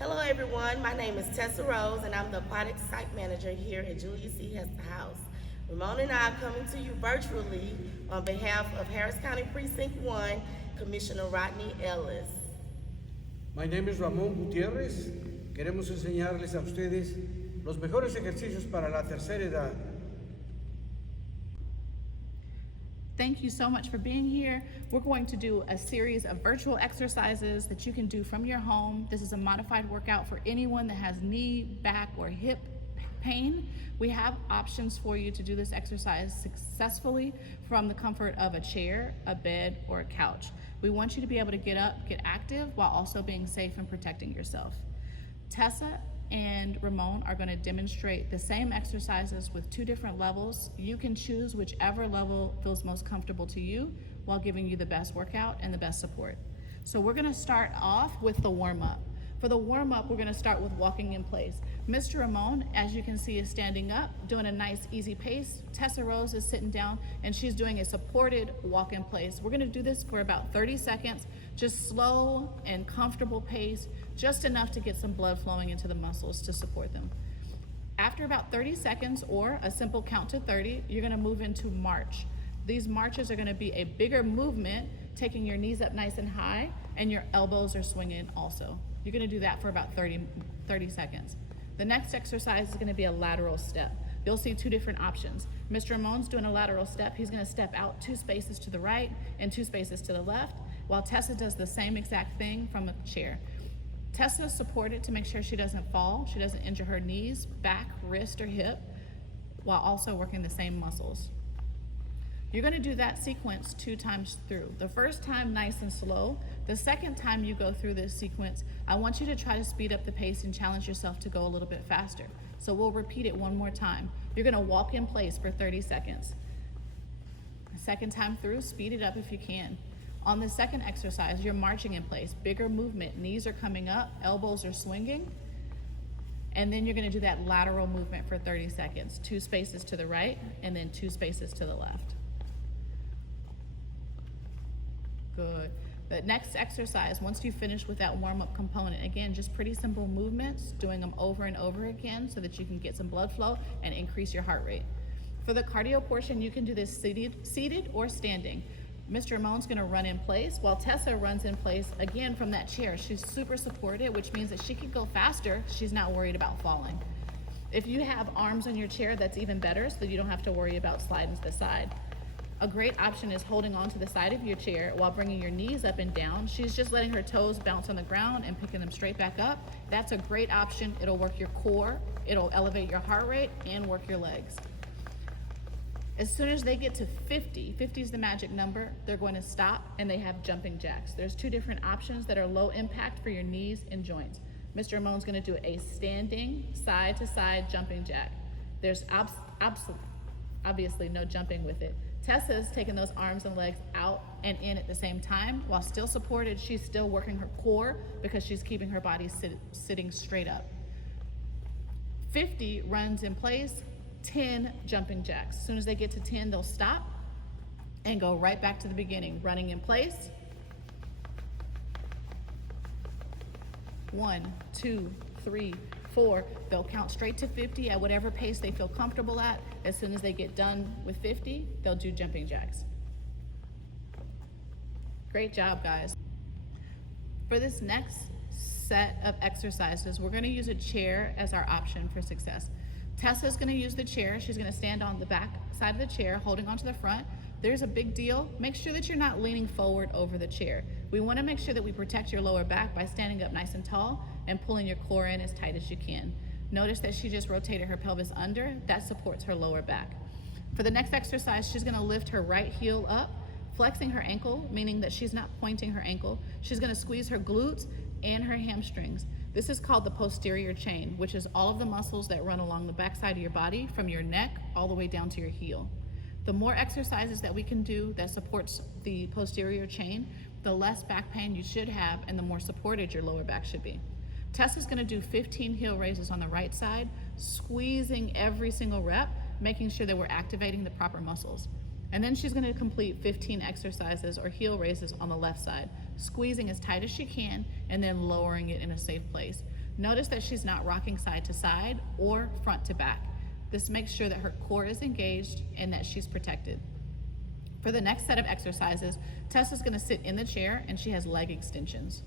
Hello everyone, my name is Tessa Rose and I'm the Aquatics Site Manager here at Julius C. Hester House. Ramon and I are coming to you virtually on behalf of Harris County Precinct One, Commissioner Rodney Ellis. My name is Ramon Gutierrez. Queremos enseñarles a ustedes los mejores ejercicios para la tercera edad. Thank you so much for being here. We're going to do a series of virtual exercises that you can do from your home. This is a modified workout for anyone that has knee, back, or hip pain. We have options for you to do this exercise successfully from the comfort of a chair, a bed, or a couch. We want you to be able to get up, get active, while also being safe and protecting yourself. Tessa and Ramon are going to demonstrate the same exercises with two different levels. You can choose whichever level feels most comfortable to you while giving you the best workout and the best support. So we're going to start off with the warm-up. For the warm-up, we're going to start with walking in place. Mr. Ramon, as you can see, is standing up, doing a nice easy pace. Tessa Rose is sitting down and she's doing a supported walk in place. We're going to do this for about 30 seconds, just slow and comfortable pace, just enough to get some blood flowing into the muscles to support them. After about 30 seconds or a simple count to 30, you're going to move into march. These marches are going to be a bigger movement, taking your knees up nice and high and your elbows are swinging also. You're going to do that for about 30 seconds. The next exercise is going to be a lateral step. You'll see two different options. Mr. Ramon's doing a lateral step. He's going to step out 2 spaces to the right and 2 spaces to the left, while Tessa does the same exact thing from a chair. Tessa is supported to make sure she doesn't fall, she doesn't injure her knees, back, wrist, or hip, while also working the same muscles. You're going to do that sequence 2 times through. The first time nice and slow. The second time you go through this sequence, I want you to try to speed up the pace and challenge yourself to go a little bit faster. So we'll repeat it one more time. You're going to walk in place for 30 seconds. The second time through, speed it up if you can. On the second exercise, you're marching in place. Bigger movement. Knees are coming up, elbows are swinging. And then you're going to do that lateral movement for 30 seconds. 2 spaces to the right and then 2 spaces to the left. Good. The next exercise, once you finish with that warm-up component, again, just pretty simple movements, doing them over and over again so that you can get some blood flow and increase your heart rate. For the cardio portion, you can do this seated or standing. Mr. Ramon's going to run in place while Tessa runs in place again from that chair. She's super supported, which means that she can go faster. She's not worried about falling. If you have arms on your chair, that's even better, so that you don't have to worry about sliding to the side. A great option is holding on to the side of your chair while bringing your knees up and down. She's just letting her toes bounce on the ground and picking them straight back up. That's a great option. It'll work your core, it'll elevate your heart rate, and work your legs. As soon as they get to 50 is the magic number, they're going to stop and they have jumping jacks. There's 2 different options that are low impact for your knees and joints. Mr. Ramon's going to do a standing side to side jumping jack. There's obviously no jumping with it. Tessa's taking those arms and legs out and in at the same time. While still supported, she's still working her core because she's keeping her body sitting straight up. 50 runs in place, 10 jumping jacks. As soon as they get to 10, they'll stop and go right back to the beginning. Running in place. 1, 2, 3, 4. They'll count straight to 50 at whatever pace they feel comfortable at. As soon as they get done with 50, they'll do jumping jacks. Great job, guys. For this next set of exercises, we're going to use a chair as our option for success. Tessa's going to use the chair. She's going to stand on the back side of the chair, holding onto the front. There's a big deal. Make sure that you're not leaning forward over the chair. We want to make sure that we protect your lower back by standing up nice and tall and pulling your core in as tight as you can. Notice that she just rotated her pelvis under. That supports her lower back. For the next exercise, she's going to lift her right heel up, flexing her ankle, meaning that she's not pointing her ankle. She's going to squeeze her glutes and her hamstrings. This is called the posterior chain, which is all of the muscles that run along the back side of your body from your neck all the way down to your heel. The more exercises that we can do that supports the posterior chain, the less back pain you should have and the more supported your lower back should be. Tessa's going to do 15 heel raises on the right side, squeezing every single rep, making sure that we're activating the proper muscles. And then she's going to complete 15 exercises or heel raises on the left side, squeezing as tight as she can and then lowering it in a safe place. Notice that she's not rocking side to side or front to back. This makes sure that her core is engaged and that she's protected. For the next set of exercises, Tessa's gonna sit in the chair and she has leg extensions.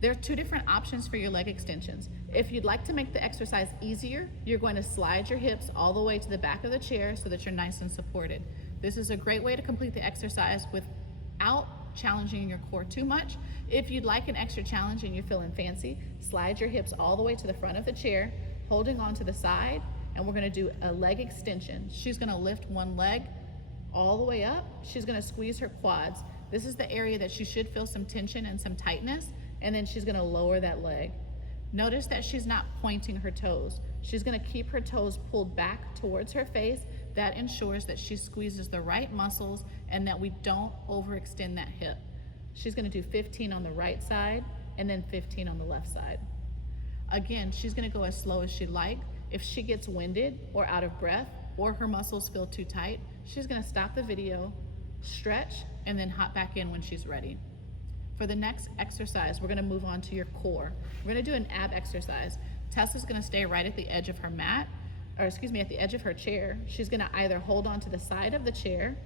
There are two different options for your leg extensions. If you'd like to make the exercise easier, you're going to slide your hips all the way to the back of the chair so that you're nice and supported. This is a great way to complete the exercise without challenging your core too much. If you'd like an extra challenge and you're feeling fancy, slide your hips all the way to the front of the chair, holding on to the side, and we're gonna do a leg extension. She's gonna lift one leg all the way up. She's gonna squeeze her quads. This is the area that she should feel some tension and some tightness, and then she's gonna lower that leg. Notice that she's not pointing her toes. She's gonna keep her toes pulled back towards her face. That ensures that she squeezes the right muscles and that we don't overextend that hip. She's gonna do 15 on the right side and then 15 on the left side. Again, she's gonna go as slow as she'd like. If she gets winded or out of breath or her muscles feel too tight, she's gonna stop the video, stretch, and then hop back in when she's ready. For the next exercise, we're gonna move on to your core. We're gonna do an ab exercise. Tessa's gonna stay right at the edge of her mat, at the edge of her chair. She's gonna either hold on to the side of the chair.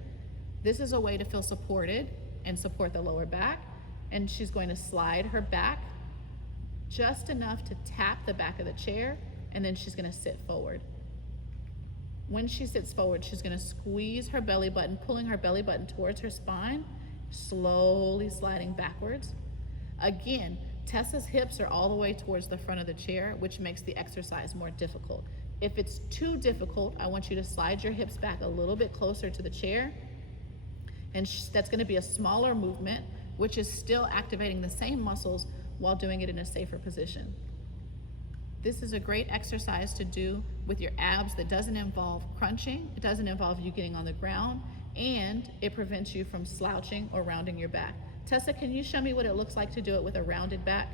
This is a way to feel supported and support the lower back. And she's going to slide her back just enough to tap the back of the chair, and then she's gonna sit forward. When she sits forward, she's gonna squeeze her belly button, pulling her belly button towards her spine, slowly sliding backwards. Again, Tessa's hips are all the way towards the front of the chair, which makes the exercise more difficult. If it's too difficult, I want you to slide your hips back a little bit closer to the chair, and that's gonna be a smaller movement, which is still activating the same muscles while doing it in a safer position. This is a great exercise to do with your abs that doesn't involve crunching, it doesn't involve you getting on the ground, and it prevents you from slouching or rounding your back. Tessa, can you show me what it looks like to do it with a rounded back?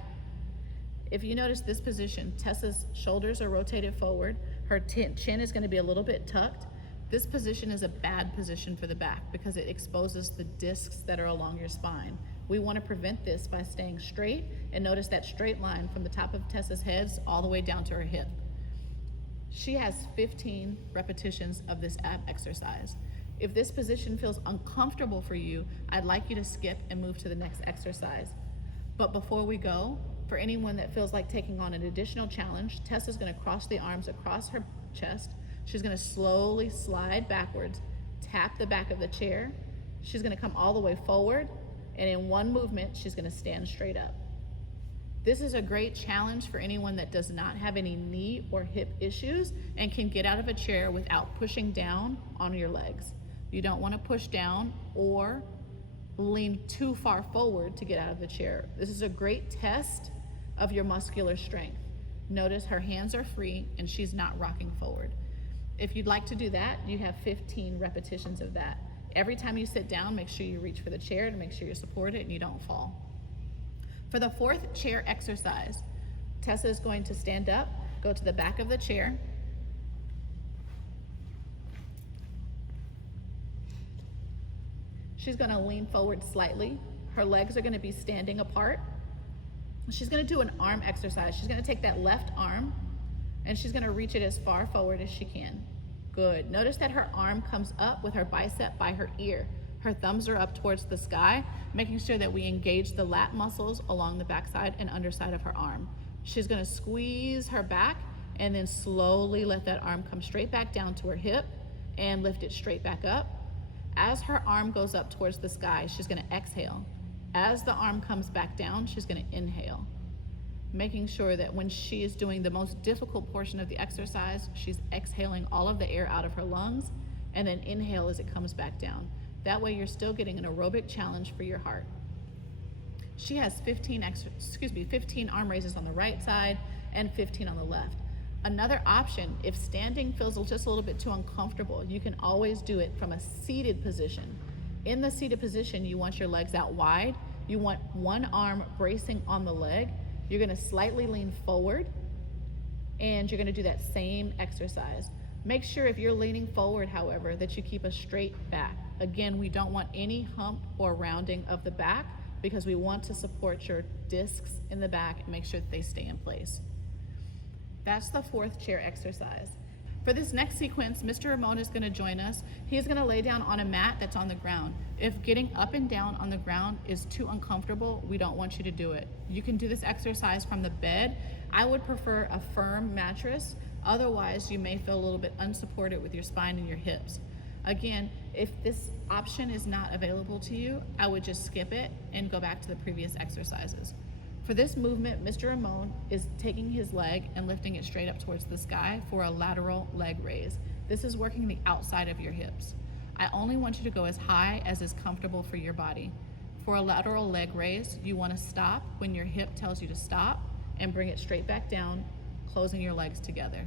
If you notice this position, Tessa's shoulders are rotated forward, her chin is gonna be a little bit tucked. This position is a bad position for the back because it exposes the discs that are along your spine. We wanna prevent this by staying straight, and notice that straight line from the top of Tessa's head all the way down to her hip. She has 15 repetitions of this ab exercise. If this position feels uncomfortable for you, I'd like you to skip and move to the next exercise. But before we go, for anyone that feels like taking on an additional challenge, Tessa's gonna cross the arms across her chest. She's gonna slowly slide backwards, tap the back of the chair. She's gonna come all the way forward, and in one movement, she's gonna stand straight up. This is a great challenge for anyone that does not have any knee or hip issues and can get out of a chair without pushing down on your legs. You don't wanna push down or lean too far forward to get out of the chair. This is a great test of your muscular strength. Notice her hands are free and she's not rocking forward. If you'd like to do that, you have 15 repetitions of that. Every time you sit down, make sure you reach for the chair to make sure you're supported and you don't fall. For the fourth chair exercise, Tessa is going to stand up, go to the back of the chair. She's gonna lean forward slightly. Her legs are gonna be standing apart. She's gonna do an arm exercise. She's gonna take that left arm and she's gonna reach it as far forward as she can. Good. Notice that her arm comes up with her bicep by her ear. Her thumbs are up towards the sky, making sure that we engage the lat muscles along the backside and underside of her arm. She's gonna squeeze her back and then slowly let that arm come straight back down to her hip and lift it straight back up. As her arm goes up towards the sky, she's gonna exhale. As the arm comes back down, she's gonna inhale, making sure that when she is doing the most difficult portion of the exercise, she's exhaling all of the air out of her lungs and then inhale as it comes back down. That way you're still getting an aerobic challenge for your heart. She has 15 arm raises on the right side and 15 on the left. Another option, if standing feels just a little bit too uncomfortable, you can always do it from a seated position. In the seated position, you want your legs out wide. You want one arm bracing on the leg. You're gonna slightly lean forward, and you're gonna do that same exercise. Make sure if you're leaning forward, however, that you keep a straight back. Again, we don't want any hump or rounding of the back. because we want to support your discs in the back and make sure that they stay in place. That's the 4th chair exercise. For this next sequence, Mr. Ramon is gonna join us. He's gonna lay down on a mat that's on the ground. If getting up and down on the ground is too uncomfortable, we don't want you to do it. You can do this exercise from the bed. I would prefer a firm mattress. Otherwise, you may feel a little bit unsupported with your spine and your hips. Again, if this option is not available to you, I would just skip it and go back to the previous exercises. For this movement, Mr. Ramon is taking his leg and lifting it straight up towards the sky for a lateral leg raise. This is working the outside of your hips. I only want you to go as high as is comfortable for your body. For a lateral leg raise, you want to stop when your hip tells you to stop and bring it straight back down, closing your legs together.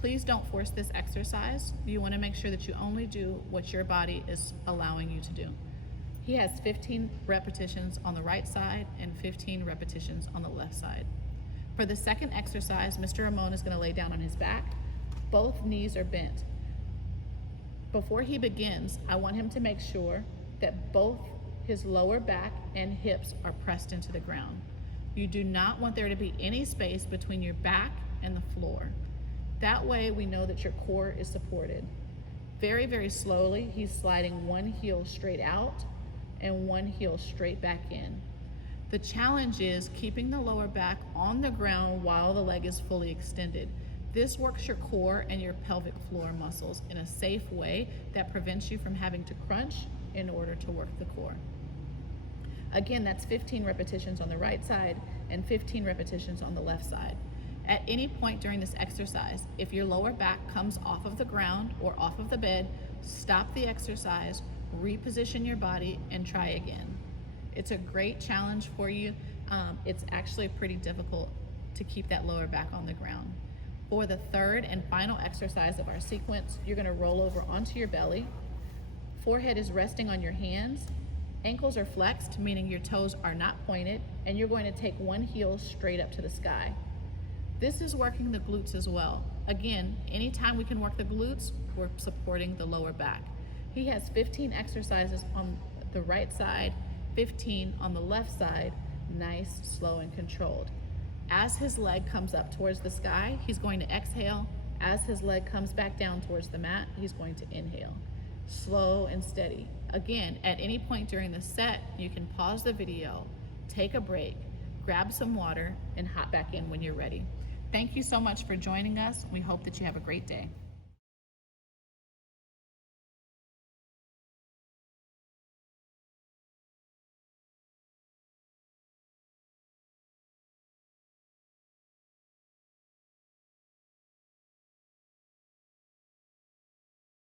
Please don't force this exercise. You want to make sure that you only do what your body is allowing you to do. He has 15 repetitions on the right side and 15 repetitions on the left side. For the second exercise, Mr. Ramon is going to lay down on his back. Both knees are bent. Before he begins, I want him to make sure that both his lower back and hips are pressed into the ground. You do not want there to be any space between your back and the floor. That way we know that your core is supported. Very, very slowly, he's sliding one heel straight out and one heel straight back in. The challenge is keeping the lower back on the ground while the leg is fully extended. This works your core and your pelvic floor muscles in a safe way that prevents you from having to crunch in order to work the core. Again, that's 15 repetitions on the right side and 15 repetitions on the left side. At any point during this exercise, if your lower back comes off of the ground or off of the bed, stop the exercise, reposition your body, and try again. It's a great challenge for you. It's actually pretty difficult to keep that lower back on the ground. For the third and final exercise of our sequence, you're gonna roll over onto your belly. Forehead is resting on your hands. Ankles are flexed, meaning your toes are not pointed, and you're going to take one heel straight up to the sky. This is working the glutes as well. Again, anytime we can work the glutes, we're supporting the lower back. He has 15 exercises on the right side, 15 on the left side, nice, slow, and controlled. As his leg comes up towards the sky, he's going to exhale. As his leg comes back down towards the mat, he's going to inhale. Slow and steady. Again, at any point during the set, you can pause the video, take a break, grab some water, and hop back in when you're ready. Thank you so much for joining us. We hope that you have a great day.